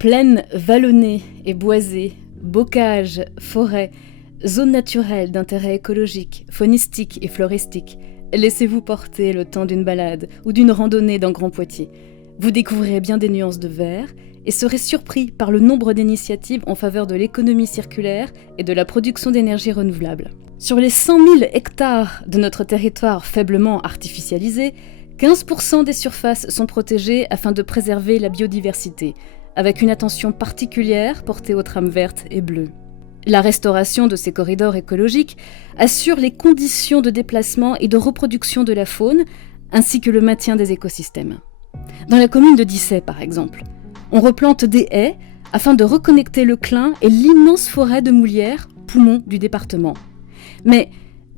Plaines vallonnées et boisées, bocages, forêts, zones naturelles d'intérêt écologique, faunistique et floristique. Laissez-vous porter le temps d'une balade ou d'une randonnée dans Grand Poitiers. Vous découvrirez bien des nuances de vert et serez surpris par le nombre d'initiatives en faveur de l'économie circulaire et de la production d'énergie renouvelable. Sur les 100 000 hectares de notre territoire faiblement artificialisé, 15% des surfaces sont protégées afin de préserver la biodiversité, avec une attention particulière portée aux trames vertes et bleues. La restauration de ces corridors écologiques assure les conditions de déplacement et de reproduction de la faune, ainsi que le maintien des écosystèmes. Dans la commune de Dissay, par exemple, on replante des haies afin de reconnecter le Clin et l'immense forêt de Moulières, poumon du département. Mais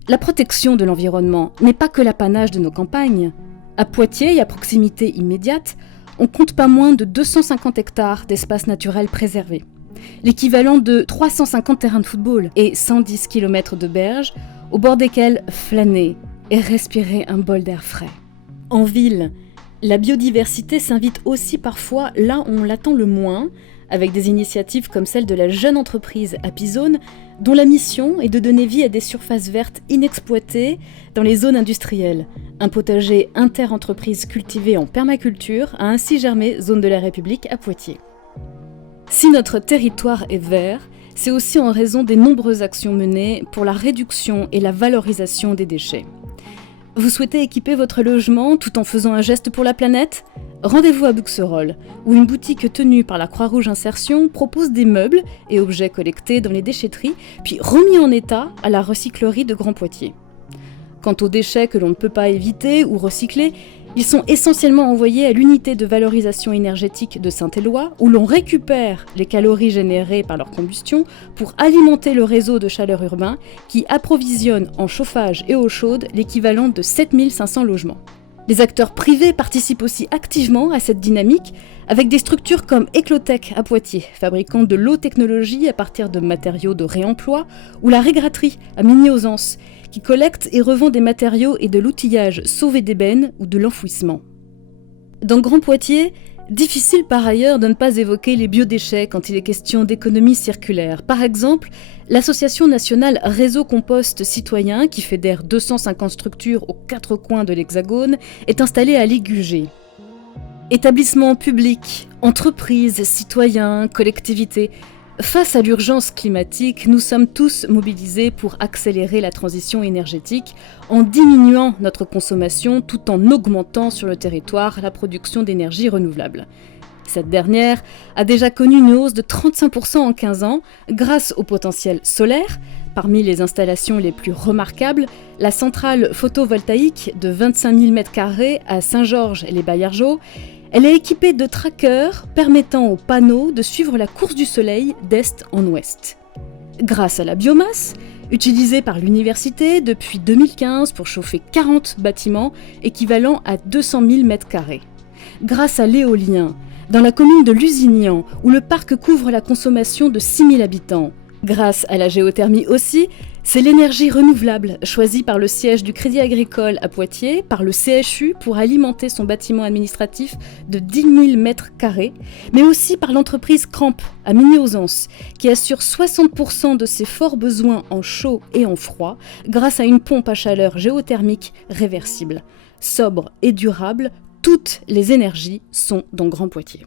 la protection de l'environnement n'est pas que l'apanage de nos campagnes. À Poitiers et à proximité immédiate, on compte pas moins de 250 hectares d'espaces naturels préservés, l'équivalent de 350 terrains de football et 110 km de berges, au bord desquels flâner et respirer un bol d'air frais. En ville, la biodiversité s'invite aussi parfois là où on l'attend le moins, avec des initiatives comme celle de la jeune entreprise Apizone, dont la mission est de donner vie à des surfaces vertes inexploitées dans les zones industrielles. Un potager inter-entreprise cultivé en permaculture a ainsi germé Zone de la République à Poitiers. Si notre territoire est vert, c'est aussi en raison des nombreuses actions menées pour la réduction et la valorisation des déchets. Vous souhaitez équiper votre logement tout en faisant un geste pour la planète ? Rendez-vous à Buxerolles, où une boutique tenue par la Croix-Rouge Insertion propose des meubles et objets collectés dans les déchetteries, puis remis en état à la recyclerie de Grand Poitiers. Quant aux déchets que l'on ne peut pas éviter ou recycler, ils sont essentiellement envoyés à l'unité de valorisation énergétique de Saint-Éloi, où l'on récupère les calories générées par leur combustion pour alimenter le réseau de chaleur urbain qui approvisionne en chauffage et eau chaude l'équivalent de 7500 logements. Les acteurs privés participent aussi activement à cette dynamique avec des structures comme Eclotech à Poitiers, fabricant de l'eau technologie à partir de matériaux de réemploi, ou la Régraterie à Migny-aux-Anses, qui collecte et revend des matériaux et de l'outillage sauvé d'ébène ou de l'enfouissement. Dans Grand Poitiers, difficile par ailleurs de ne pas évoquer les biodéchets quand il est question d'économie circulaire. Par exemple, l'association nationale Réseau Compost Citoyen, qui fédère 250 structures aux 4 coins de l'Hexagone, est installée à Ligugé. Établissements publics, entreprises, citoyens, collectivités, face à l'urgence climatique, nous sommes tous mobilisés pour accélérer la transition énergétique en diminuant notre consommation tout en augmentant sur le territoire la production d'énergie renouvelable. Cette dernière a déjà connu une hausse de 35% en 15 ans grâce au potentiel solaire. Parmi les installations les plus remarquables, la centrale photovoltaïque de 25 000 m² à Saint-Georges-les-Baillargeaux. Elle est équipée de trackers permettant aux panneaux de suivre la course du soleil d'est en ouest. Grâce à la biomasse, utilisée par l'université depuis 2015 pour chauffer 40 bâtiments équivalent à 200 000 m². Grâce à l'éolien, dans la commune de Lusignan, où le parc couvre la consommation de 6 000 habitants. Grâce à la géothermie aussi, c'est l'énergie renouvelable choisie par le siège du Crédit Agricole à Poitiers, par le CHU pour alimenter son bâtiment administratif de 10 000 m², mais aussi par l'entreprise Cramp à Migny-aux-Anses, qui assure 60% de ses forts besoins en chaud et en froid grâce à une pompe à chaleur géothermique réversible. Sobre et durable, toutes les énergies sont dans Grand Poitiers.